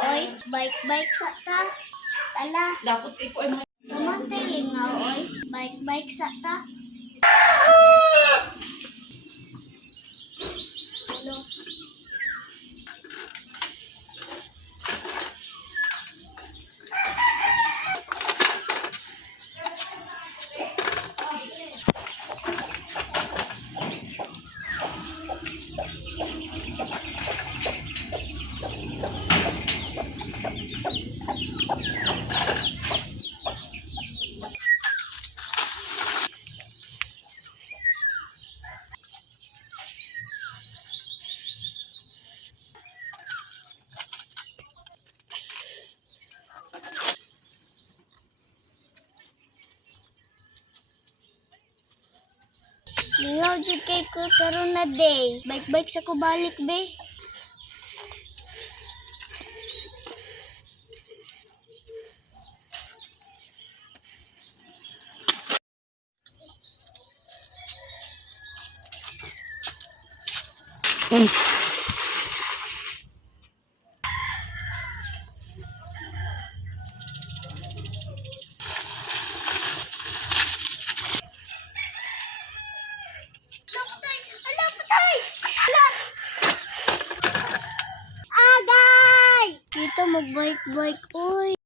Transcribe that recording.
Oy, bike sa ta. Tala. Dapat ko ay mga... Naman tayo lingaw, oy. Bike sa ta. Hello. Lingaw jud kay ko karon na day. Bike sa ko balik be. Ala patay. Ala. Agay. Kita mo bike oy.